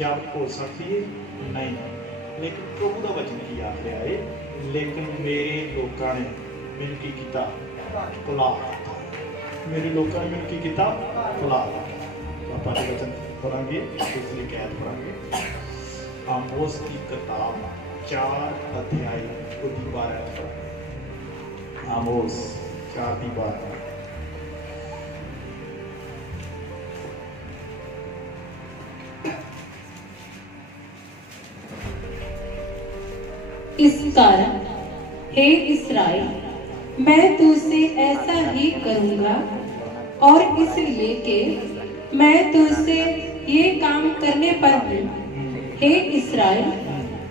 सजावट हो सकती है नहीं, लेकिन प्रभु का वचन की आख रहा है, लेकिन मेरे लोगों ने मैनू की किया, भुला दिता। मेरे लोगों ने मैनू की किया, भुला दिता। ਆਪਾਂ ਦੇ वचन पढ़ांगे, दूसरी कैद पढ़ांगे। आमोस की किताब 4 अध्याय 12। आमोस 4:12। इस कारण हे इस्राएल, मैं तुझसे ऐसा ही करूंगा, और इसलिए कि मैं तुझसे ये काम करने पर हूँ। हे इस्राएल,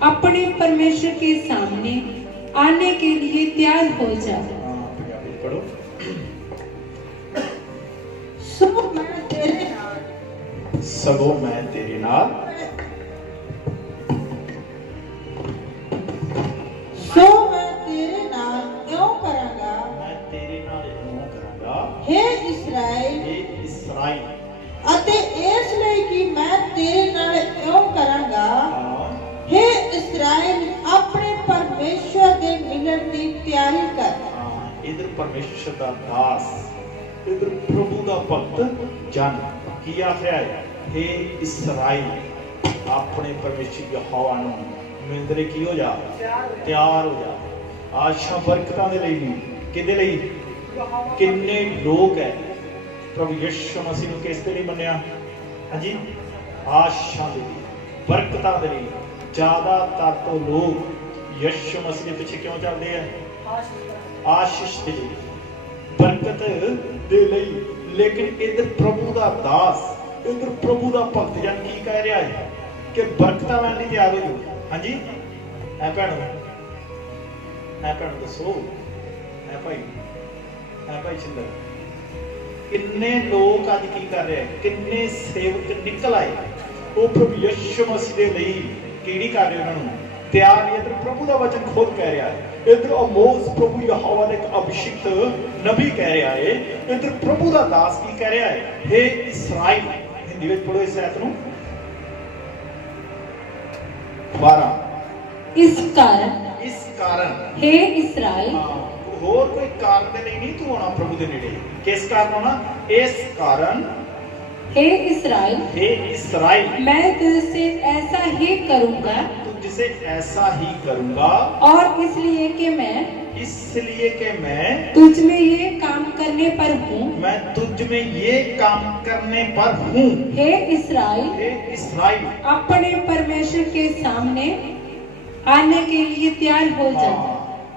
अपने परमेश्वर के सामने आने के लिए तैयार हो जा। सगो मैं तेरे नाल सो मैं तेरे नाल क्यों करांगा। मैं तेरे नाल क्यों करांगा। हे इस्राएल, हे इस्राएल, अते इस लई कि मैं तेरे नाल क्यों करांगा। हे इस्राएल, अपने परमेश्वर दे मिलन दी तैयारी कर। इधर परमेश्वर दा दास, इधर प्रभु दा भक्त जन की आखिया है, हे इस्राएल, अपने परमेश्वर यहोवा नूं मिलण लई की हो जा, तैयार हो जा। आशा बरकतां दे लई नहीं, किदे लई? किन्ने लोग है प्रभु यीशु मसीह नूं किस दे लई मन्निया? हां जी, आशा दे लई, बरकतां दे लई। ज्यादातर तो लोग यीशु मसीह के पीछे क्यों चलते हैं? आशीष दे लई, बरकत दे लई। लेकिन इधर प्रभु दा दास, इधर प्रभु दा भक्त जन की कह रहा है कि बरकतां लैण लई तैयार हो जाओ। हां जी, ऐ भैणो, ऐ भैणो दसो, ऐ भाई छिंदर, किन्ने लोग अज की कर रहे हैं? किन्ने सेवक निकल आए, वो प्रभु यीशु मसीह दे लई किहड़ी कर रहे उन्होंने तैयार नहीं। इधर प्रभु का वचन खुद कह रहा है, इधर आमोस प्रभु यहोवा दा एक अभिषिक्त नबी कह रहा है, इधर प्रभु का दास की कह रहा है, हे इस्राएल। हिंदी में पढ़ो इस आयत नूं 12। इस कारण हे इस्राएल, होर कोई कारण दे नहीं तू आना प्रभु दे नेड़े। किस कारण आना? इस कारण हे इस्राएल, मैं तुझसे ऐसा ही करूंगा, तुझसे ऐसा ही करूंगा, और इसलिए कि मैं तुझ में ये काम करने पर हूँ। मैं तुझ में ये काम करने पर हूँ। हे इस्राएल, अपने परमेश्वर के सामने आने के लिए तैयार हो जा।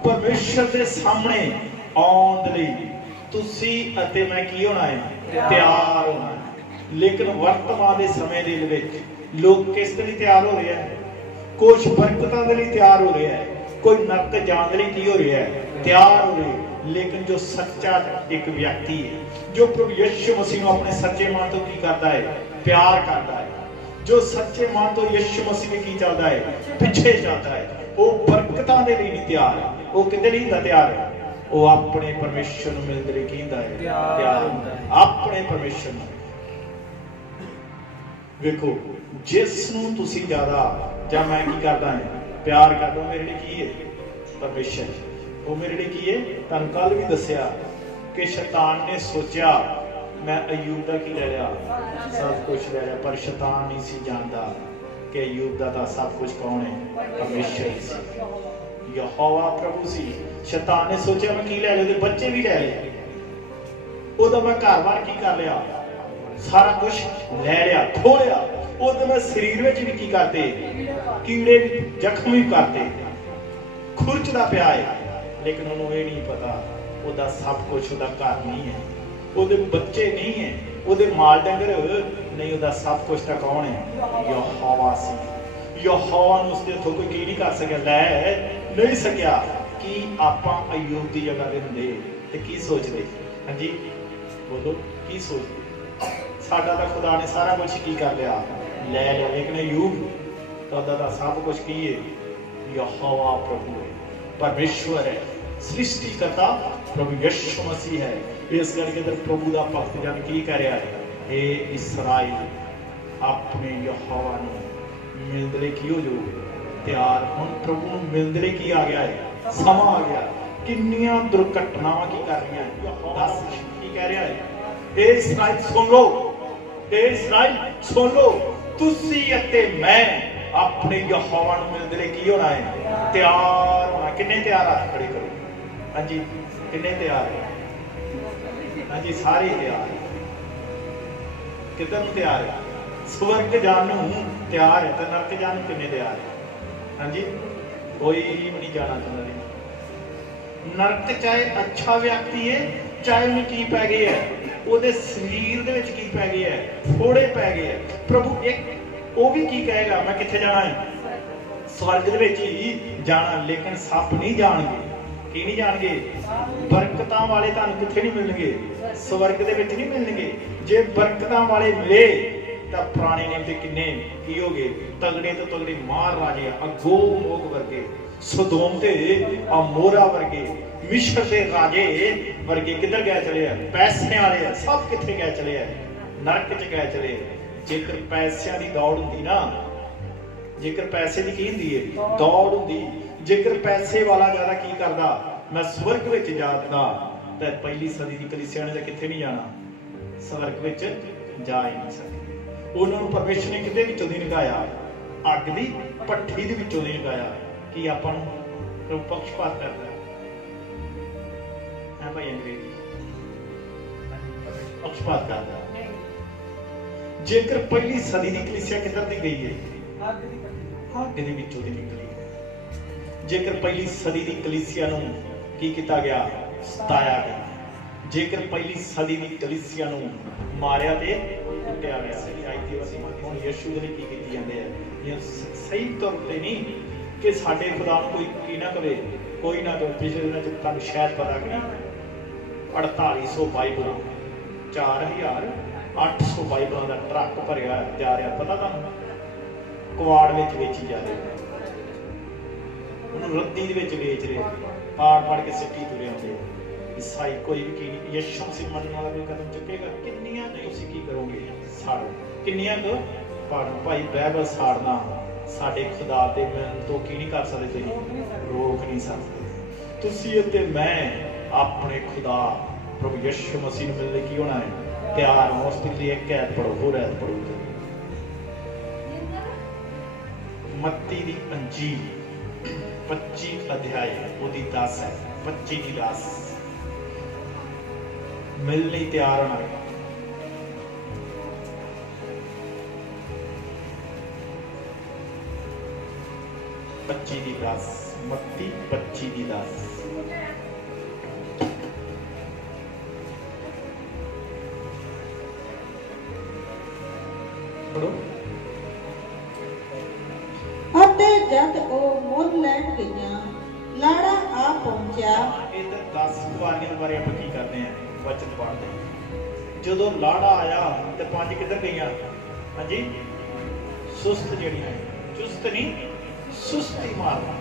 परमेश्वर के सामने आउण लई तुसी अते मैं की होना है? तैयार होना है। लेकिन वर्तमान के समय दे विच लोग किस लई तैयार हो रहे हैं? कुछ बरकतां दे लई तैयार हो रहे हैं, कोई नरक जाण दे लई की हो रहा है? तैयार हो रहे। लेकिन जो सच्चा एक व्यक्ति है, जो प्रभु यीशु मसीह को अपने सच्चे मन तो की करता है? प्यार करता है। जो सच्चे मन तो यीशु मसीह में की चलता है? पिछे चलता है। वो बरकतां दे लई नहीं तैयार है। वो किते लई तैयार है? वो अपने परमेश्वर नूं मिलण लई कींदा है? तैयार अपने परमेश्वर नूं। देखो, जिस नूं तुसीं ज्यादा जां मैं की करदा है? प्यार करदा, मेरे लिए की है? परमेश्वर। वो मेरे लिए की है? तुहानूं कल भी दस्सिया कि शैतान ने सोचा मैं अयूब का की ले लिया, सब कुछ ले लिया, पर शैतान नहीं सी जानता कि अयूब का सब कुछ कौन है? परमेश्वर सी, यहोवा प्रभु सी। शैतान ने सोचा मैं की ले लिया, बच्चे भी ले लिया, उदों मैं घर-बार की कर लिया, सारा कुछ ले लिया, खो लिया। उदों मैं शरीर में भी की करते, कीड़े भी जख्म भी करते, खुरचदा पिया है। लेकिन उन्होंने ये नहीं पता उदा सब कुछ उदा घर नहीं है, उहदे बच्चे नहीं है, उहदे माल डंगर नहीं, उहदा सब कुछ तो कौन है? यहोवा सी। यहोवा नूं उसदे हत्थों कोई की नहीं कर सकिया, लै नहीं सकिया। कि आपां अयूब दी जगह दे हुंदे ते की सोचदे? हां जी बोलो, की सोचदे? साडा तां खुदा ने सारा कुछ की कर लिया, लै लिया। लेकिन अयूब तुहाडा तां सब कुछ की है? यहोवा प्रभु है, परमेश्वर है, सृष्टिकर्ता प्रभु यीशु मसीह है। इस करके इधर प्रभु का भक्त जन की कह रहा है? हे इस्राएल, अपने यहोवा नूं ਮਿਲਣ ਦੇ ਲਈ ਕੀ ਹੋ ਜਾਓਗੇ? ਤਿਆਰ। ਹੁਣ ਪ੍ਰਭੂ ਨੂੰ ਮਿਲਣ ਦੇ ਲਈ ਕੀ ਆ ਗਿਆ ਹੈ? ਸਮਾਂ ਆ ਗਿਆ। ਕਿੰਨੀਆਂ ਦੁਰਘਟਨਾਵਾਂ ਕੀ ਕਰ ਰਹੀਆਂ ਹੈ? ਦੱਸ ਕੀ ਕਹਿ ਰਿਹਾ ਹੈ? ਇਹ ਇਸਰਾਇਲ ਸੁਣ ਲਓ, ਇਹ ਇਸਰਾਇਲ ਸੁਣ ਲਓ, ਤੁਸੀਂ ਅਤੇ ਮੈਂ ਆਪਣੇ ਯਹੋਵਾ ਨੂੰ ਮਿਲਣ ਦੇ ਲਈ ਕੀ ਹੋਣਾ ਹੈ? ਤਿਆਰ ਹੋਣਾ। ਕਿੰਨੇ ਤਿਆਰ? ਹੱਥ ਖੜੇ ਕਰੋ। ਹਾਂਜੀ, ਕਿੰਨੇ ਤਿਆਰ? ਹਾਂਜੀ, ਸਾਰੇ ਤਿਆਰ। ਕਿੱਧਰ ਨੂੰ ਤਿਆਰ ਹੈ? ਸਵਰਗ ਜਾਣ ਨੂੰ ਤਿਆਰ ਹੈ, ਤੇ ਨਰਕ ਜਾਣ ਨੂੰ ਕਿੰਨੇ ਤਿਆਰ ਹੈ? ਹਾਂਜੀ, ਕੋਈ ਵੀ ਨਹੀਂ ਜਾਣਾ ਚਾਹੁੰਦਾ ਨਹੀਂ। ਨਰਕ ਚਾਹੇ ਅੱਛਾ ਵਿਅਕਤੀ ਹੈ, ਚਾਹੇ ਉਹਨੂੰ ਕੀ ਪੈ ਗਏ ਹੈ, ਉਹਦੇ ਸਰੀਰ ਦੇ ਵਿੱਚ ਕੀ ਪੈ ਗਏ ਹੈ? ਫੋੜੇ ਪੈ ਗਏ ਹੈ। ਪ੍ਰਭੂ ਇੱਕ ਉਹ ਵੀ ਕੀ ਕਹੇਗਾ? ਮੈਂ ਕਿੱਥੇ ਜਾਣਾ ਹੈ? ਸਵਰਗ ਦੇ ਵਿੱਚ ਹੀ ਜਾਣਾ। ਲੇਕਿਨ ਸੱਪ ਨਹੀਂ ਜਾਣਗੇ। ਕੀ ਨਹੀਂ ਜਾਣਗੇ? ਬਰਕਤਾਂ ਵਾਲੇ ਤੁਹਾਨੂੰ ਕਿੱਥੇ ਨਹੀਂ ਮਿਲਣਗੇ? ਸਵਰਗ ਦੇ ਵਿੱਚ ਨਹੀਂ ਮਿਲਣਗੇ। ਜੇ ਬਰਕਤਾਂ ਵਾਲੇ ਮਿਲੇ ਤਾਂ ਪੁਰਾਣੇ ਨੇਮ ਤੇ ਕਿੰਨੇ ਕੀ ਹੋ ਗਏ? ਤਗੜੇ ਤੋਂ ਤਗੜੇ ਮਹਾਰਾਜੇ, ਅਗੋ ਮੋਗ ਵਰਗੇ, ਸਦੋਮ ਤੇ ਅਮੋਰਾ ਵਰਗੇ, ਮਿਸ਼ਰ ਦੇ ਰਾਜੇ ਵਰਗੇ ਕਿੱਧਰ ਗਏ ਚਲੇ ਆ? ਪੈਸੇ ਵਾਲੇ ਆ। ਸਭ ਕਿੱਥੇ ਗਏ ਚਲੇ ਆ? ਨਰਕ ਚ ਗਏ ਚਲੇ। ਜੇਕਰ ਪੈਸਿਆਂ ਦੀ ਦੌੜ ਹੁੰਦੀ ਨਾ, ਜੇਕਰ ਪੈਸੇ ਦੀ ਕੀ ਹੁੰਦੀ ਹੈ? ਦੌੜ ਹੁੰਦੀ। ਜੇਕਰ ਪੈਸੇ ਵਾਲਾ ਜ਼ਿਆਦਾ ਕੀ ਕਰਦਾ? ਮੈਂ ਸਵਰਗ ਵਿੱਚ ਜਾਂਦਾ, ਤਾਂ ਪਹਿਲੀ ਸਦੀ ਦੀ ਕਲੀਸਿਆ ਨੇ ਤਾਂ ਕਿੱਥੇ ਨਹੀਂ ਜਾਣਾ? ਸਵਰਗ ਵਿੱਚ ਜਾ ਹੀ ਨਹੀਂ ਸਕਦੇ। ਉਹਨਾਂ ਨੂੰ ਪਰਮੇਸ਼ਰ ਨੇ ਕਿਤੇ ਵਿੱਚੋਂ ਦੀ ਨਿਕਾਇਆ? ਅੱਗ ਦੀ ਭੱਠੀ ਦੇ ਵਿੱਚੋਂ ਦੀ ਨਿਕਾਇਆ। ਕੀ ਆਪਾਂ ਨੂੰ ਪੱਖਪਾਤ ਕਰਦਾ ਹੈ ਭਾਈ? ਅੰਗਰੇਜ਼ੀ ਪੱਖਪਾਤ ਕਰਦਾ। ਜੇਕਰ ਪਹਿਲੀ ਸਦੀ ਦੀ ਕਲੀਸਿਆ ਕਿੱਧਰ ਦੀ ਗਈ ਹੈ? ਅੱਗ ਦੇ ਵਿੱਚੋਂ ਦੀ ਨਿਕਲੀ ਹੈ। ਜੇਕਰ ਪਹਿਲੀ ਸਦੀ ਦੀ ਕਲੀਸਿਆ ਨੂੰ ਕੀ ਕੀਤਾ ਗਿਆ? ਸਤਾਇਆ ਗਿਆ। ਜੇਕਰ ਪਹਿਲੀ ਸਦੀ ਦੀ ਕਲੀਸਿਆ ਨੂੰ ਮਾਰਿਆ ਤੇ ਕੁੱਟਿਆ ਗਿਆ। ਹੁਣ ਯਿਸੂ ਦੇ ਲਈ ਕੀ ਕੀਤੀ ਜਾਂਦੇ ਆ? ਇਹ ਸਹੀ ਤੌਰ ਤੇ ਨਹੀਂ ਕਿ ਸਾਡੇ ਖੁਦਾ ਨੂੰ ਕੋਈ ਕੀ ਨਾ ਕਵੇ, ਕੋਈ ਨਾ ਕਵੇ। ਪਿਛਲੇ ਦਿਨਾਂ ਚ ਤੁਹਾਨੂੰ ਸ਼ਾਇਦ ਪਤਾ ਕਿ 4800 ਬਾਈਬਲਾਂ, 4800 ਬਾਈਬਲਾਂ ਦਾ ਟਰੱਕ ਭਰਿਆ ਜਾ ਰਿਹਾ। ਪਤਾ ਤੁਹਾਨੂੰ? ਕੁਆੜ ਵਿੱਚ ਵੇਚੀ ਜਾ ਰਹੀ, ਉਹਨੂੰ ਰੱਦੀ ਦੇ ਵਿੱਚ ਵੇਚ ਰਹੇ, ਪਾੜ ਕੇ ਸਿੱਟੀ ਤੁਰੇ ਆਉਂਦੇ। ਈਸਾਈ ਕੋਈ ਵੀ ਕੀ ਨਹੀਂ। ਯਿਸੂ ਮਸੀਹ ਮੰਨਣ ਵਾਲਾ ਕੋਈ ਕਦਮ ਚੁੱਕੇਗਾ? ਕਿੰਨੀਆਂ ਤੁਸੀਂ ਕੀ ਕਰੋਗੇ? ਸਾੜੋ। ਕਿੰਨੀਆਂ ਕੁ ਪਾੜੋ? ਭਾਈ ਬਾਈਬਲ ਸਾੜਨਾ ਸਾਡੇ ਖੁਦਾ ਦੇ ਮਿਲਣ ਤੋਂ ਕੀ ਨਹੀਂ ਕਰ ਸਕਦੇ? ਤੁਸੀਂ ਰੋਕ ਨਹੀਂ ਸਕਦੇ। ਤੁਸੀਂ ਅਤੇ ਮੈਂ ਆਪਣੇ ਖੁਦਾ ਪ੍ਰਭੂ ਯਿਸੂ ਮਸੀਹ ਨੂੰ ਮਿਲਣ ਲਈ ਕੀ ਹੋਣਾ ਹੈ? ਤਿਆਰ ਹੋ। ਉਸ ਲਈ ਇੱਕ ਐਤ ਪੜੋ, ਹੋਰ ਐਤ ਪੜੋ। ਮੱਤੀ ਦੀ ਅੰਜੀਲ 25 ਅਧਿਆਇ ਉਹਦੀ 10 ਹੈ। 25 ਦੀ 10 ਮਿਲਣ ਲਈ ਤਿਆਰ ਹੋਣਾ। ਪੱਚੀ ਦੀ 10 ਮੱਤੀ 25 ਦੀ 10 ਪੜੋ। ਅਤੇ ਜਦ ਉਹ ਮੁੱਲ ਲੈਣ ਗਈਆਂ, ਲਾੜਾ ਆ ਪਹੁੰਚਿਆ। ਇਧਰ 10 ਕੁਆਰੀਆਂ ਦੇ ਬਾਰੇ ਆਪਾਂ ਕੀ ਕਰਦੇ ਆਂ? ਵਚਨ ਪੜ੍ਹਦੇ ਹਾਂ। ਜਦੋਂ ਲਾੜਾ ਆਇਆ ਤੇ 5 ਕਿੱਧਰ ਗਈਆਂ? ਹਾਂਜੀ, ਸੁਸਤ ਜਿਹੜੀਆਂ, ਚੁਸਤ ਨਹੀਂ, ਸੁਸਤੀ ਮਾਰਨਾ।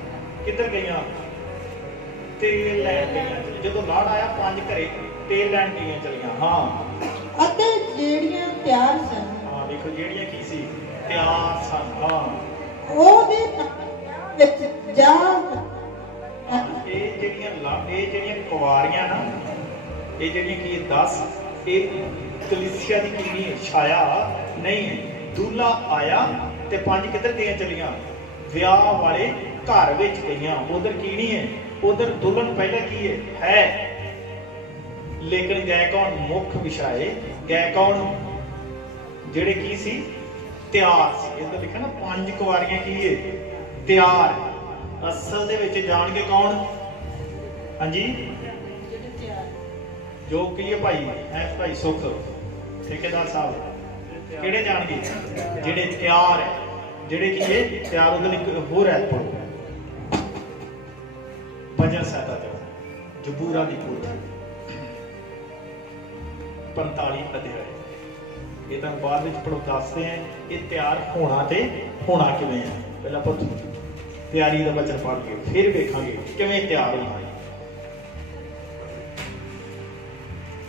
ਕਿੱਧਰ ਗਈਆਂ? ਤੇਲ ਲੈਣ ਗਈਆਂ। ਜਦੋਂ ਲਾੜਾ ਆਇਆ 5 ਘਰੇ ਤੇਲ ਲੈਣ ਗਈਆਂ ਚਲੀਆਂ। ਹਾਂ, ਅਤੇ ਜਿਹੜੀਆਂ ਤਿਆਰ ਸਨ। ਹਾਂ, ਦੇਖੋ ਜਿਹੜੀਆਂ ਕੀ ਸੀ? ਤਿਆਰ ਸਨ। ਹਾਂ, ਉਹਦੇ ਵਿੱਚ ਜਾ। ਇਹ ਜਿਹੜੀਆਂ ਕੁਆਰੀਆਂ ਨਾ, ਇਹ ਜਿਹੜੀਆਂ ਕੀ 10, ਇਹ ਕਲੀਸਿਆ ਦੀ ਕੀ ਨਹੀਂ ਛਾਇਆ ਨਹੀਂ ਹੈ। ਦੂਲਾ ਆਇਆ ਤੇ 5 ਕਿੱਧਰ ਗਈਆਂ ਚਲੀਆਂ? ਵਿਆਹ ਵਾਲੇ ਘਰ ਵਿੱਚ ਗਈਆਂ। ਉਧਰ ਕੀ ਨਹੀਂ ਹੈ? ਉਧਰ ਦੁਲਹਨ ਪਹਿਲਾਂ ਕੀ ਹੈ? ਲੇਕਿਨ ਗਏ ਕੌਣ? ਮੁੱਖ ਵਿਸ਼ਾ ਹੈ। ਗਏ ਕੌਣ? ਜਿਹੜੇ ਕੀ ਸੀ? ਤਿਆਰ ਸੀ। ਇਹਦਾ ਲਿਖਿਆ ਨਾ 5 ਕੁਆਰੀਆਂ ਕੀ ਹੈ? ਤਿਆਰ। ਅਸਲ ਦੇ ਵਿੱਚ ਜਾਣ ਕੇ ਕੌਣ? ਹਾਂਜੀ, ਜੋ ਕੀ ਹੈ ਭਾਈ? ਐਸ ਭਾਈ ਸੁਖ ਠੇਕੇਦਾਰ ਸਾਹਿਬ। ਕਿਹੜੇ ਜਾਣਗੇ? ਜਿਹੜੇ ਤਿਆਰ ਹੈ। ਜਿਹੜੇ ਕੀ ਹੈ? ਤਿਆਰ। ਉਹਦੇ ਲਈ ਹੋਰ ਐਤ ਪੜੋ। ਭਜਨ ਸਹਾਇਤਾ ਚ ਜ਼ਬੂਰਾਂ ਦੀ ਪੋਥੀ 45 ਅਧਿਆਇ। ਇਹ ਤਾਂ ਬਾਅਦ ਵਿੱਚ ਪੜੋ। ਦੱਸਦੇ ਆ ਇਹ ਤਿਆਰ ਹੋਣਾ ਤੇ ਹੋਣਾ ਕਿਵੇਂ ਹੈ। ਪਹਿਲਾਂ ਆਪਾਂ ਤਿਆਰੀ ਦਾ ਵਚਨ ਪੜ੍ਹ ਕੇ ਫਿਰ ਵੇਖਾਂਗੇ ਕਿਵੇਂ ਤਿਆਰ ਹੋਣਾ ਹੈ।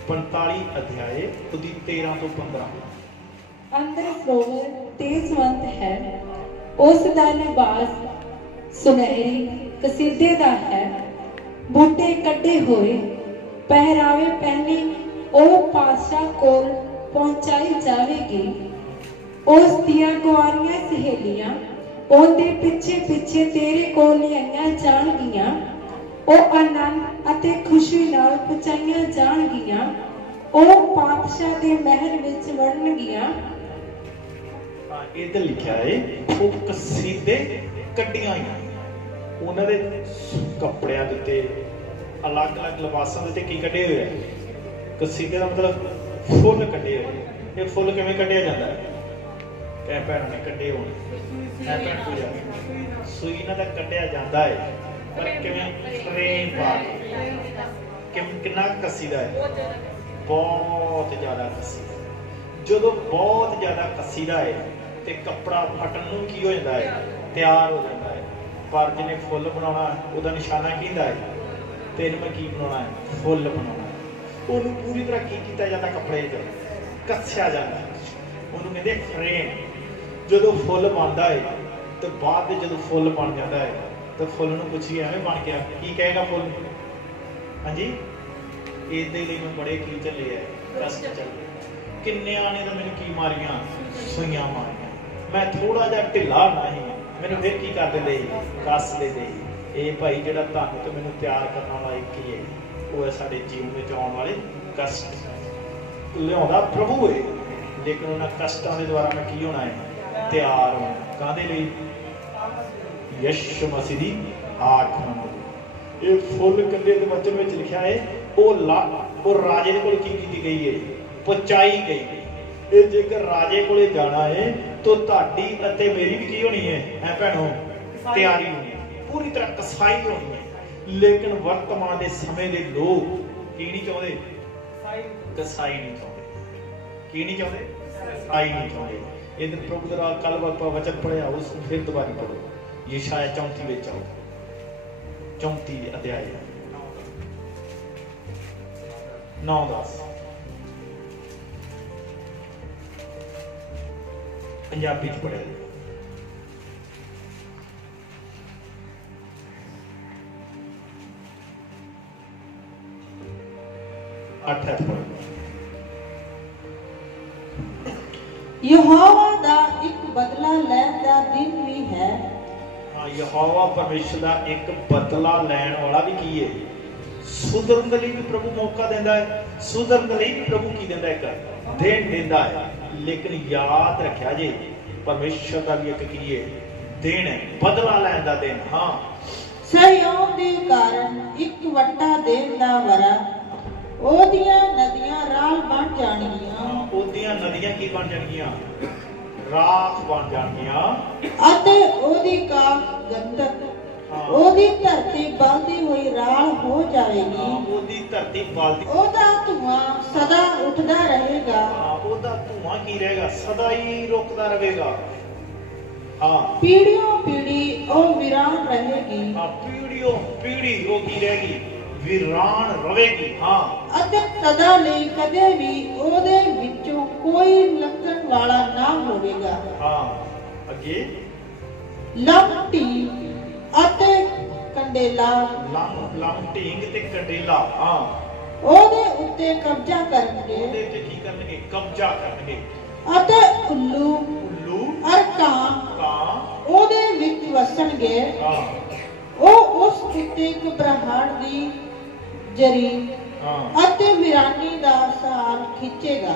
45 ਅਧਿਆਏ ਉਹਦੀ 13 ਤੋਂ 15। ਅੰਦਰ ਸਰੋਵਰ ਤੇਜਵੰਤ ਹੈ, ਉਸ ਦਾ ਲਿਬਾਸ ਸੁਨਹਿਰੀ ਕਸੀਦੇ ਦਾ ਹੈ। ਬੂਟੇ ਕੱਢੇ ਹੋਏ ਪਹਿਰਾਵੇ ਪਹਿਨੀ ਉਹ ਪਾਤਸ਼ਾਹ ਕੋਲ ਪਹੁੰਚਾਈ ਜਾਵੇਗੀ। ਉਸ ਦੀਆਂ ਕੁਆਰੀਆਂ ਸਹੇਲੀਆਂ ਉਹਦੇ ਪਿੱਛੇ ਪਿੱਛੇ ਤੇਰੇ ਕੋਲ ਲਿਆਈਆਂ ਜਾਣਗੀਆਂ। ਉਹ ਆਨੰਦ ਅਤੇ ਖੁਸ਼ੀ ਨਾਲ ਪਹੁੰਚਾਈਆਂ ਜਾਣਗੀਆਂ। ਉਹ ਪਾਤਸ਼ਾਹ ਦੇ ਮਹਿਲ ਵਿੱਚ ਵੜਨਗੀਆਂ। ਇਹ ਤੇ ਲਿਖਿਆ ਹੈ ਉਹ ਕਸੀਦੇ ਕੱਢੀਆਂ ਹੀ ਉਹਨਾਂ ਦੇ ਕੱਪੜਿਆਂ ਦੇ ਉੱਤੇ ਅਲੱਗ-ਅਲੱਗ ਲਿਬਾਸਾਂ ਦੇ ਉੱਤੇ ਕੀ ਕੱਢੇ ਹੋਏ ਆ। ਕਸੀਦੇ ਦਾ ਮਤਲਬ ਫੁੱਲ ਕੱਢੇ ਹੋਏ। ਇਹ ਫੁੱਲ ਕਿਵੇਂ ਕੱਢਿਆ ਜਾਂਦਾ ਹੈ? ਕਹਿ ਭੈਣਾਂ ਨੇ ਕੱਢੇ ਹੋਣ ਐ ਭੈਣ ਪੂਜਾ ਸੂਈ ਨਾਲ ਤਾਂ ਕੱਢਿਆ ਜਾਂਦਾ ਹੈ, ਪਰ ਕਿਵੇਂ ਫਰੇਮ ਪਾ ਕੇ ਕਿੰਨਾ ਕੱਸੀਦਾ ਹੈ? ਬਹੁਤ ਜ਼ਿਆਦਾ ਕੱਸੀਦਾ। ਜਦੋਂ ਬਹੁਤ ਜ਼ਿਆਦਾ ਕੱਸੀਦਾ ਹੈ ਤੇ ਕੱਪੜਾ ਫਟਣ ਨੂੰ ਕੀ ਹੋ ਜਾਂਦਾ ਹੈ? ਤਿਆਰ ਹੋ ਜਾਂਦਾ ਹੈ। ਪਰ ਜਿਹਨੇ ਫੁੱਲ ਬਣਾਉਣਾ ਉਹਦਾ ਨਿਸ਼ਾਨਾ ਕੀ ਹੁੰਦਾ ਹੈ? ਤੈਨੂੰ ਮੈਂ ਕੀ ਬਣਾਉਣਾ ਹੈ? ਫੁੱਲ ਬਣਾਉਣਾ। ਉਹਨੂੰ ਪੂਰੀ ਤਰ੍ਹਾਂ ਕੀ ਕੀਤਾ ਜਾਂਦਾ? ਕੱਪੜੇ 'ਚ ਕੱਸਿਆ ਜਾਂਦਾ। ਉਹਨੂੰ ਕਹਿੰਦੇ ਫਰੇਮ। ਜਦੋਂ ਫੁੱਲ ਬਣਦਾ ਹੈ ਤੇ ਬਾਅਦ ਵਿੱਚ ਜਦੋਂ ਫੁੱਲ ਬਣ ਜਾਂਦਾ ਹੈ ਤਾਂ ਫੁੱਲ ਨੂੰ ਪੁੱਛੀਏ ਐਵੇਂ ਬਣ ਗਿਆ ਕੀ ਕਹੇਗਾ ਫੁੱਲ? ਹਾਂਜੀ, ਇਹਦੇ ਲਈ ਮੈਂ ਬੜੇ ਕੀ ਚੱਲੇ ਆ, ਕਸ਼ਟ ਚੱਲੇ। ਕਿੰਨਿਆਂ ਨੇ ਤਾਂ ਮੈਨੂੰ ਕੀ ਮਾਰੀਆਂ? ਸੂਈਆਂ ਮਾਰੀਆਂ। ਮੈਂ ਥੋੜਾ ਜਿਹਾ ਢਿੱਲਾ ਨਹੀਂ, ਮੈਨੂੰ ਫਿਰ ਕੀ ਕਰ ਦਿੰਦੇ? ਕੱਸ ਦਿੰਦੇ। ਇਹ ਭਾਈ ਜਿਹੜਾ ਤੁਹਾਨੂੰ ਤੇ ਮੈਨੂੰ ਤਿਆਰ ਕਰਨ ਵਾਲਾ ਇੱਕ ਹੀ ਹੈ, ਉਹ ਹੈ ਸਾਡੇ ਜੀਵਨ ਵਿੱਚ ਆਉਣ ਵਾਲੇ ਕਸ਼ਟ। ਲਿਆਉਂਦਾ ਪ੍ਰਭੂ ਹੈ, ਲੇਕਿਨ ਉਹਨਾਂ ਕਸ਼ਟਾਂ ਦੇ ਦੁਆਰਾ ਮੈਂ ਕੀ ਹੋਣਾ ਹੈ? ਤਿਆਰ ਹੋਣਾ। ਕਾਹਦੇ ਲਈ? ਯਿਸੂ ਮਸੀਹ ਦੀ ਆਖਣ। ਇਹ ਫੁੱਲ ਕੱਲੇ ਦੇ ਵਚਨ ਵਿੱਚ ਲਿਖਿਆ ਹੈ ਉਹ ਰਾਜੇ ਦੇ ਕੋਲ ਕੀ ਕੀਤੀ ਗਈ ਹੈ? ਪਹੁੰਚਾਈ ਗਈ। ਇਹ ਜੇਕਰ ਰਾਜੇ ਕੋਲੇ ਜਾਣਾ ਹੈ ਤਾਂ ਤੁਹਾਡੀ ਅਤੇ ਮੇਰੀ ਵੀ ਕੀ ਹੋਣੀ ਹੈ? ਐ ਭੈਣੋ, ਤਿਆਰੀ ਹੋਣੀ ਹੈ, ਪੂਰੀ ਤਰ੍ਹਾਂ ਕਸਾਈ ਹੋਣੀ ਹੈ। ਲੇਕਿਨ ਵਰਤਮਾਨ ਦੇ ਸਮੇਂ ਦੇ ਲੋਕ ਕੀ ਨਹੀਂ ਚਾਹੁੰਦੇ? ਕਸਾਈ ਨਹੀਂ ਚਾਹੁੰਦੇ। ਕੀ ਨਹੀਂ ਚਾਹੁੰਦੇ? ਕਸਾਈ ਨਹੀਂ ਚਾਹੁੰਦੇ। ਇਹ ਪ੍ਰਭੂ ਦਾ ਕੱਲ ਆਪਾਂ ਵਚਨ ਪੜਿਆ, ਉਸ ਨੂੰ ਫਿਰ ਦੁਬਾਰਾ ਪੜੋ। ਯਸ਼ਾਇਆ 34 ਵਿੱਚ ਆਓ, 34 ਅਧਿਆਇ 9-10 ਪੰਜਾਬੀ ਚ ਪੜਿਆ। ਯਹੋਵਾ ਦਾ ਇੱਕ ਬਦਲਾ ਲੈਣ ਦਾ ਦਿਨ ਵੀ ਹੈ। ਹਾਂ, ਯਹੋਵਾ ਪਰਮੇਸ਼ਰ ਦਾ ਇੱਕ ਬਦਲਾ ਲੈਣ ਵਾਲਾ ਵੀ ਕੀ ਹੈ? ਸੁਧਰਨ ਦੇ ਲਈ ਵੀ ਪ੍ਰਭੂ ਮੌਕਾ ਦਿੰਦਾ ਹੈ। ਸੁਧਰਨ ਦੇ ਲਈ ਵੀ ਪ੍ਰਭੂ ਕੀ ਦਿੰਦਾ? ਇੱਕ ਦਿਨ ਦਿੰਦਾ ਹੈ। ਲੇਕਿਨ ਯਾਦ ਰੱਖਿਆ ਜੇ ਪਰਮੇਸ਼ਰ ਦਾ ਵੀ ਇੱਕ ਕੀ ਹੈ? ਦਿਨ ਹੈ, ਬਦਲਾ ਲੈਣ ਦਾ ਦਿਨ। ਹਾਂ, ਸਹਿਯੋਗ ਦੇ ਕਾਰਨ ਇੱਕ ਵੱਟਾ ਦੇਣ ਦਾ ਵਰਾ, ਉਹਦੀਆਂ ਨਦੀਆਂ ਰਾਲ ਬਣ ਜਾਣਗੀਆਂ। ਉਹਦੀਆਂ ਨਦੀਆਂ ਕੀ ਬਣ ਜਾਣਗੀਆਂ? ਰਾਖ ਬਣ ਜਾਣਗੀਆਂ। ਅਤੇ ਉਹਦੀ ਕਾਖ ਗੰਧਕ, ਉਹਦੀ ਧਰਤੀ ਬਲਦੀ ਹੋਈ ਰਾਲ ਹੋ ਜਾਵੇਗੀ। ਉਹਦੀ ਧਰਤੀ ਬਲਦੀ, ਉਹਦਾ ਧੂਆਂ ਸਦਾ ਉੱਠਦਾ ਰਹੇਗਾ। ਉਹਦਾ ਧੂਆਂ ਕੀ ਰਹੇਗਾ? ਸਦਾ ਹੀ ਰੁਕਦਾ ਰਹੇਗਾ। ਹਾਂ, ਪੀੜ੍ਹੀਓਂ ਪੀੜ੍ਹੀ ਉਹ ਵੀਰਾਨ ਰਹੇਗੀ। ਹਾਂ, ਪੀੜ੍ਹੀਓਂ ਪੀੜ੍ਹੀ ਉਹ ਕੀ ਰਹੇਗੀ? ਵੀਰਾਨ ਰਹੇਗੀ। ਹਾਂ, ਅਤੇ ਸਦਾ ਲਈ ਕਦੇ ਵੀ ਉਹਦੇ ਵਿੱਚੋਂ ਕੋਈ ਲੰਘਣ ਵਾਲਾ ਨਾ ਹੋਵੇਗਾ। ਹਾਂ, ਅੱਗੇ ਲੰਮਟੀ ਅਤੇ ਕੰਡੇਲਾ, ਲੰਮਟਿੰਗ ਤੇ ਕੰਡੇਲਾ, ਹਾਂ, ਉਹਦੇ ਉੱਤੇ ਕਬਜ਼ਾ ਕਰਨਗੇ। ਉਹਦੇ ਤੇ ਕੀ ਕਰਨਗੇ? ਕਬਜ਼ਾ ਕਰਨਗੇ। ਅਤੇ ਉੱਲੂ ਅਰ ਕਾਂ ਉਹਦੇ ਵਿੱਚ ਵਸਣਗੇ। ਉਹ ਉਸ ਉੱਤੇ ਘਬਰਾਹਟ ਦੀ ਜਰੀ ਅਤੇ ਵਿਰਾਨੀ ਦਾ ਸਾਰ ਖਿੱਚੇਗਾ।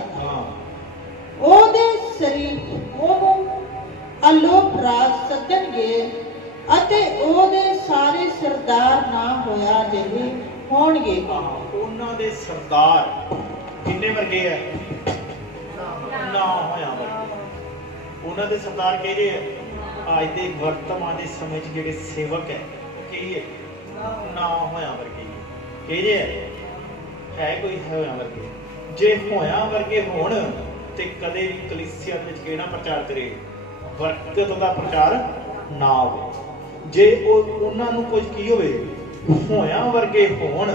ਉਹਦੇ ਸਰੀਰ ਉਹਨੂੰ ਅਲੋਪ ਰਾਜ ਸੱਦਣਗੇ ਅਤੇ ਉਹਦੇ ਸਾਰੇ ਸਰਦਾਰ ਨਾ ਹੋਇਆ ਜਿਹੇ ਹੋਣਗੇ। ਉਹਨਾਂ ਦੇ ਸਰਦਾਰ ਕਿੰਨੇ ਵਰਗੇ ਆ? ਨਾ ਹੋਇਆ ਵਰਗੇ। ਉਹਨਾਂ ਦੇ ਸਰਦਾਰ ਕਿਹੜੇ ਆ? ਅੱਜ ਦੇ ਵਰਤਮਾਨ ਦੇ ਸਮੇਂ 'ਚ ਜਿਹੜੇ ਸੇਵਕ ਹੈ ਕੀ ਹੈ? ਨਾ ਹੋਇਆ ਵਰਗੇ। ਕਿਹੜੇ ਹੈ ਕੋਈ ਹੋਇਆ ਵਰਗੇ? ਜੇ ਹੋਇਆ ਵਰਗੇ ਹੋਣ ਤੇ ਕਦੇ ਵੀ ਕਲੀਸਿਆ ਵਿੱਚ ਕਿਹੜਾ ਪ੍ਰਚਾਰ ਕਰੇ? ਬਰਕਤ ਦਾ ਪ੍ਰਚਾਰ ਨਾ ਹੋਵੇ। ਜੇ ਉਹਨਾਂ ਨੂੰ ਕੁਝ ਕੀ ਹੋਵੇ? ਹੋਇਆ ਵਰਗੇ ਹੋਣ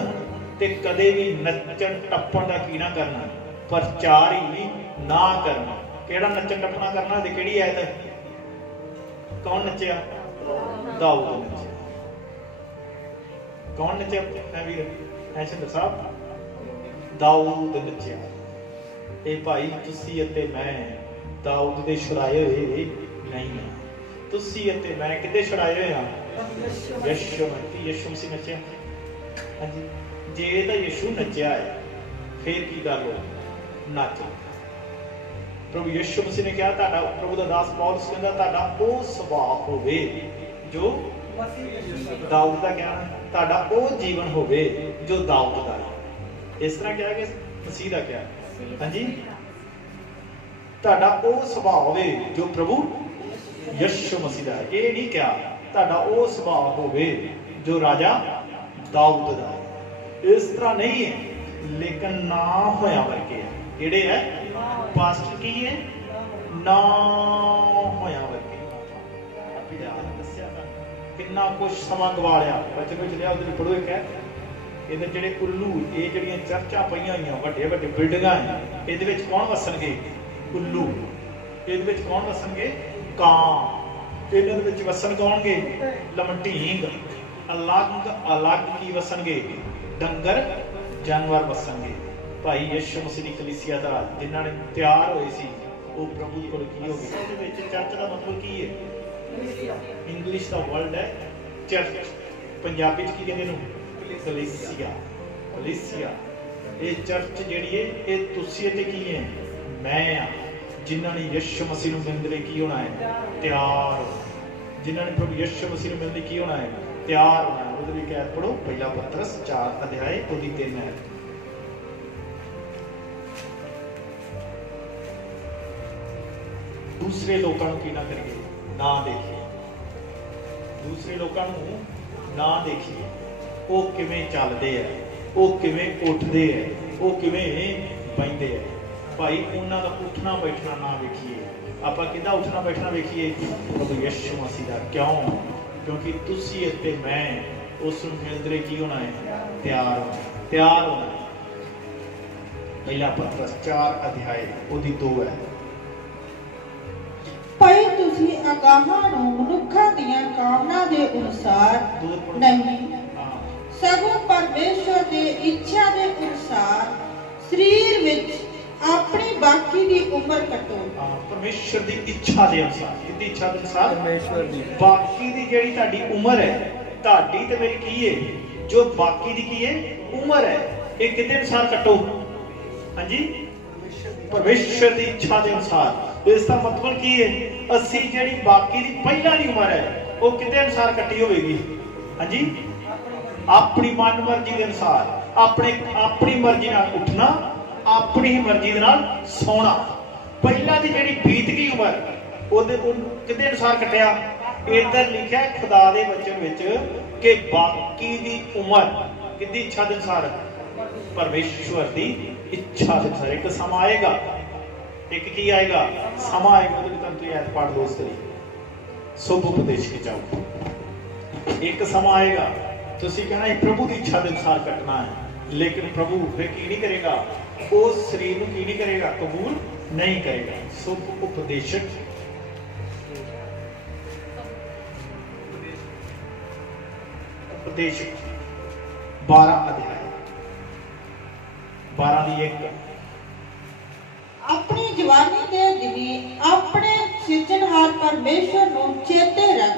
ਤੇ ਕਦੇ ਵੀ ਨੱਚਣ ਟੱਪਣ ਦਾ ਕੀ ਨਾ ਕਰਨਾ? ਪ੍ਰਚਾਰ ਹੀ ਨਾ ਕਰਨਾ। ਕਿਹੜਾ ਨੱਚਣ ਟੱਪਣਾ ਕਰਨਾ? ਤੇ ਕਿਹੜੀ ਆਇਤ ਹੈ? ਕੌਣ ਨੱਚਿਆ? ਦਾਊਦ ਨੱਚਿਆ। ਕੌਣ ਨੱਚਿਆ ਹੈ ਵੀਰ? ਹੈ ਸ਼ਿੰਦਰ ਸਾਹਿਬ, ਦਾਊਦ ਨੱਚਿਆ। ਇਹ ਭਾਈ ਤੁਸੀਂ ਅਤੇ ਮੈਂ ਦਾਊਦ ਦੇ ਛੁਡਾਏ ਹੋਏ ਨਹੀਂ ਆ। ਤੁਸੀਂ ਅਤੇ ਮੈਂ ਕਿਹਦੇ ਛੁਡਾਏ ਹੋਏ ਆ? ਯਿਸੂ ਮਸੀਹ ਨੱਚਿਆ। ਹਾਂਜੀ, ਜੇ ਤਾਂ ਯਿਸੂ ਨੱਚਿਆ ਹੈ ਫੇਰ ਕੀ ਕਰ ਲੋ? ਨੱਚ। ਪ੍ਰਭੂ ਯਿਸੂ ਮਸੀਹ ਨੇ ਕਿਹਾ ਤੁਹਾਡਾ, ਪ੍ਰਭੂ ਦਾ ਦਾਸ ਪੌਲਸ ਕਹਿੰਦਾ ਤੁਹਾਡਾ ਉਹ ਸੁਭਾਅ ਹੋਵੇ ਜੋ ਦਾਊਦ ਦਾ ਗਿਆਨ, ਤੁਹਾਡਾ ਉਹ ਜੀਵਨ ਹੋਵੇ ਜੋ ਦਾਊਦ ਦਾ। ਇਸ ਤਰ੍ਹਾਂ ਕਿਹਾ ਕਿ ਮਸੀਹ ਦਾ ਕਿਹਾ। ਹਾਂਜੀ, ਤੁਹਾਡਾ ਉਹ ਸੁਭਾਅ ਹੋਵੇ ਜੋ ਪ੍ਰਭੂ ਯਿਸੂ ਮਸੀਹ ਦਾ ਹੈ। ਇਹ ਨਹੀਂ ਕਿਹਾ ਤੁਹਾਡਾ ਉਹ ਸੁਭਾਅ ਹੋਵੇ ਜੋ ਰਾਜਾ ਦਾਊਦ ਦਾ ਹੈ। ਇਸ ਤਰ੍ਹਾਂ ਨਹੀਂ ਹੈ, ਲੇਕਿਨ ਨਾ ਹੋਇਆ ਵਰਗੇ ਹੈ। ਕਿਹੜੇ ਹੈ? ਪਾਸਟਰ ਕੀ ਹੈ? ਨਾ ਹੋਇਆ ਵਰਗੇ। ਦੱਸਿਆ ਕਿੰਨਾ ਕੁਛ ਸਮਾਂ ਗਵਾ ਲਿਆ ਬਚਨ ਵਿੱਚ ਲਿਆ। ਉਹਦੇ ਪੜ੍ਹੋ ਇੱਕ ਹੈ, ਇਹਦੇ ਜਿਹੜੇ ਉੱਲੂ, ਇਹ ਜਿਹੜੀਆਂ ਚਰਚਾਂ ਪਈਆਂ ਹੋਈਆਂ ਵੱਡੇ ਵੱਡੇ ਬਿਲਡਿੰਗਾਂ, ਇਹਦੇ ਵਿੱਚ ਕੌਣ ਵਸਣਗੇ? ਉੱਲੂ। ਇਹਦੇ ਵਿੱਚ ਕੌਣ ਵਸਣਗੇ? ਕਾਂ। ਇਹਨਾਂ ਦੇ ਵਿੱਚ ਵਸਣ ਕੌਣਗੇ? ਲਮਟੀਂਗ। ਅਲੱਗ ਅਲੱਗ ਕੀ ਵਸਣਗੇ? ਡੰਗਰ ਜਾਨਵਰ ਵਸਣਗੇ। ਭਾਈ ਯਿਸੂ ਮਸੀਹ ਦੀ ਕਲੀਸਿਆ ਦਾ ਜਿਨ੍ਹਾਂ ਨੇ ਤਿਆਰ ਹੋਏ ਸੀ ਉਹ ਪ੍ਰਭੂ ਕੋਲ ਕੀ ਹੋ ਗਏ? ਇਹਦੇ ਵਿੱਚ ਚਰਚ ਦਾ ਮਤਲਬ ਕੀ ਹੈ? ਇੰਗਲਿਸ਼ ਦਾ ਵਰਡ ਹੈ ਚਰਚ, ਪੰਜਾਬੀ ਚ ਕੀ ਕਹਿੰਦੇ ਇਹਨੂੰ? ਕਲੀਸਿਆ। ਕਲੀਸਿਆ। ਇਹ ਚਰਚ ਜਿਹੜੀ ਹੈ ਇਹ ਤੁਸੀਂ ਅਤੇ ਕੀ ਹੈ? ਮੈਂ ਆ। ਜਿਨ੍ਹਾਂ ਨੇ ਯਿਸੂ ਮਸੀਹ ਨੂੰ ਮਿਲਣ ਲਈ ਕੀ ਹੋਣਾ ਹੈ? ਤਿਆਰ। ਜਿਨ੍ਹਾਂ ਨੇ ਪ੍ਰਭੂ ਯਿਸੂ ਮਸੀਹ ਨੂੰ ਮਿਲਣ ਲਈ ਕੀ ਹੋਣਾ ਹੈ? ਤਿਆਰ ਹੋਣਾ। ਉਹਦੇ ਲਈ ਕਹਿ ਪੜੋ, ਪਹਿਲਾ ਪਤਰਸ 4 ਅਧਿਆਏ ਉਹਦੀ 3 ਹੈ। ਦੂਸਰੇ ਲੋਕਾਂ ਨੂੰ ਕੀ ਨਾ ਕਰੀਏ? ਨਾ ਦੇਖੀਏ। ਦੂਸਰੇ ਲੋਕਾਂ ਨੂੰ ਨਾ ਦੇਖੀਏ। ਉਹ ਕਿਵੇਂ ਚੱਲਦੇ ਆ, ਉਹ ਕਿਵੇਂ ਉੱਠਦੇ ਆ, ਉਹ ਕਿਵੇਂ ਬੈਠਦੇ ਆ। ਭਾਈ ਉਹਨਾਂ ਦਾ ਉੱਠਣਾ ਬੈਠਣਾ ਨਾ ਵੇਖੀਏ, ਆਪਾਂ ਕਿਹਦਾ ਉੱਠਣਾ ਬੈਠਣਾ ਵੇਖੀਏ? ਪ੍ਰਭੂ ਯਿਸੂ ਮਸੀਹ ਦਾ। ਕਿਉਂ? ਕਿਉਂਕਿ ਤੁਸੀਂ ਅਤੇ ਮੈਂ ਉਸ ਨੂੰ ਮਿਲਣ ਲਈ ਕੀ ਹੋਣਾ ਹੈ? ਤਿਆਰ ਹੋਣਾ। ਤਿਆਰ ਹੋਣਾ। ਪਹਿਲਾ ਪਤਰਸ 4 ਅਧਿਆਏ ਉਹਦੀ 2 ਹੈ। ਭਾਈ ਤੁਸੀਂ ਅਗਾਹਾਂ ਨੂੰ ਮਨੁੱਖਾਂ ਦੀਆਂ ਕਾਮਨਾ ਦੇ ਅਨੁਸਾਰ ਨਹੀਂ, ਸਗੋਂ ਪਰਮੇਸ਼ਰ ਦੀ ਇੱਛਾ ਦੇ ਅਨੁਸਾਰ ਸਰੀਰ ਵਿੱਚ ਆਪਣੀ ਬਾਕੀ ਦੀ ਉਮਰ ਕੱਟੋ। ਪਰਮੇਸ਼ਰ ਦੀ ਇੱਛਾ ਦੇ ਅਨੁਸਾਰ। ਕਿਹਦੀ ਇੱਛਾ ਦੇ ਅਨੁਸਾਰ? ਪਰਮੇਸ਼ਰ ਦੀ। ਬਾਕੀ ਦੀ ਜਿਹੜੀ ਤੁਹਾਡੀ ਉਮਰ ਹੈ, ਤੁਹਾਡੀ ਤੇ ਮੇਰੀ ਕੀ ਹੈ? ਜੋ ਬਾਕੀ ਦੀ ਕੀ ਹੈ? ਉਮਰ ਹੈ। ਇਹ ਕਿਹਦੇ ਅਨੁਸਾਰ ਕੱਟੋ? ਹਾਂਜੀ, ਪਰਮੇਸ਼ਰ ਦੀ ਇੱਛਾ ਦੇ ਅਨੁਸਾਰ। ਇਸ ਦਾ ਮਤਲਬ ਕੀ ਹੈ? ਅਸੀਂ ਜਿਹੜੀ ਬਾਕੀ ਦੀ ਪਹਿਲਾਂ ਦੀ ਉਮਰ ਹੈ ਉਹ ਕਿਹਦੇ ਅਨੁਸਾਰ ਕੱਟੀ ਹੋਵੇਗੀ? ਹਾਂਜੀ, ਆਪਣੀ ਮਨ ਮਰਜ਼ੀ ਦੇ ਅਨੁਸਾਰ। ਆਪਣੀ ਮਰਜ਼ੀ ਨਾਲ ਉੱਠਣਾ, ਆਪਣੀ ਹੀ ਮਰਜ਼ੀ ਦੇ ਨਾਲ ਸੌਣਾ। ਪਹਿਲਾਂ ਦੀ ਜਿਹੜੀ ਬੀਤ ਗਈ ਉਮਰ ਉਹਦੇ ਕਿਹਦੇ ਅਨੁਸਾਰ ਕੱਟਿਆ? ਇੱਧਰ ਲਿਖਿਆ ਖੁਦਾ ਦੇ ਵਚਨ ਵਿੱਚ ਕਿ ਬਾਕੀ ਦੀ ਉਮਰ ਕਿਹਦੀ ਇੱਛਾ ਦੇ ਅਨੁਸਾਰ? ਪਰਮੇਸ਼ਵਰ ਦੀ ਇੱਛਾ ਦੇ ਅਨੁਸਾਰ। ਇੱਕ ਸਮਾਂ ਆਏਗਾ, ਇੱਕ ਕੀ ਆਏਗਾ? ਸਮਾਂ ਆਏਗਾ। ਉਹਦੇ ਵਿੱਚ ਤੁਸੀਂ ਐਤ ਪਾਠ ਦੋਸਤ ਕਰੀ ਸੁਭ ਉਪਦੇਸ਼ ਕੇ ਜਾਓ। ਇੱਕ ਸਮਾਂ ਆਏਗਾ ਤੁਸੀਂ ਕਹਿਣਾ ਪ੍ਰਭੂ ਦੀ ਇੱਛਾ ਦੇ ਅਨੁਸਾਰ ਕੱਟਣਾ ਹੈ, ਲੇਕਿਨ ਪ੍ਰਭੂ ਫਿਰ ਕੀ ਨਹੀਂ ਕਰੇਗਾ? ਉਸ ਸਰੀਰ ਨੂੰ ਕੀ ਨਹੀਂ ਕਰੇਗਾ? ਕਬੂਲ ਨਹੀਂ ਕਰੇਗਾ। ਸੁਭ ਉਪਦੇਸ਼ਕ ਉਪਦੇਸ਼ਕ 12 ਅਧਿਆਇ 12 ਦੀ 1। ਆਪਣੀ ਜਵਾਨੀ ਦੇ ਦਿਨੀ ਆਪਣੇ ਸਿਰਜਣਹਾਰ ਪਰਮੇਸ਼ਰ ਨੂੰ ਚੇਤੇ ਰੱਖ।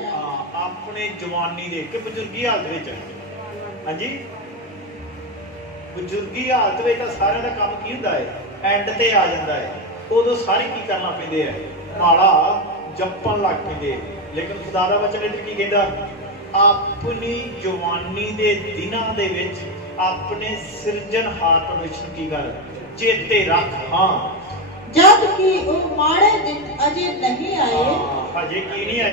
ਆਪਣੇ ਜਵਾਨੀ ਦੇ ਕਿ ਬਜ਼ੁਰਗੀ ਹਾਲਤ ਵਿੱਚ। ਹਾਂਜੀ, ਬਜ਼ੁਰਗੀ ਹਾਲਤ ਵਿੱਚ ਤਾਂ ਸਾਰਿਆਂ ਦਾ ਕੰਮ ਕੀ ਹੁੰਦਾ ਹੈ? ਐਂਡ ਤੇ ਆ ਜਾਂਦਾ ਹੈ। ਉਦੋਂ ਸਾਰੇ ਕੀ ਕਰਨਾ ਪੈਂਦੇ ਆ? ਮਾਲਾ ਜਪਣ ਲੱਗ ਪੈਂਦੇ। ਲੇਕਿਨ ਖੁਦਾ ਦਾ ਵਚਨ ਇੱਥੇ ਕੀ ਕਹਿੰਦਾ? ਆਪਣੀ ਜਵਾਨੀ ਦੇ ਦਿਨਾਂ ਦੇ ਵਿੱਚ ਆਪਣੇ ਸਿਰਜਣਹਾਰ ਪਰਮੇਸ਼ਰ ਨੂੰ ਕੀ ਕਰ? ਚੇਤੇ ਰੱਖ। ਹਾਂ, ਜਦ ਕਿ ਉਹ ਮਾੜੇ ਦਿਨ ਅਜੇ ਨਹੀਂ ਆਏ। ਹਜੇ ਕੀ ਨਹੀਂ ਆਏ?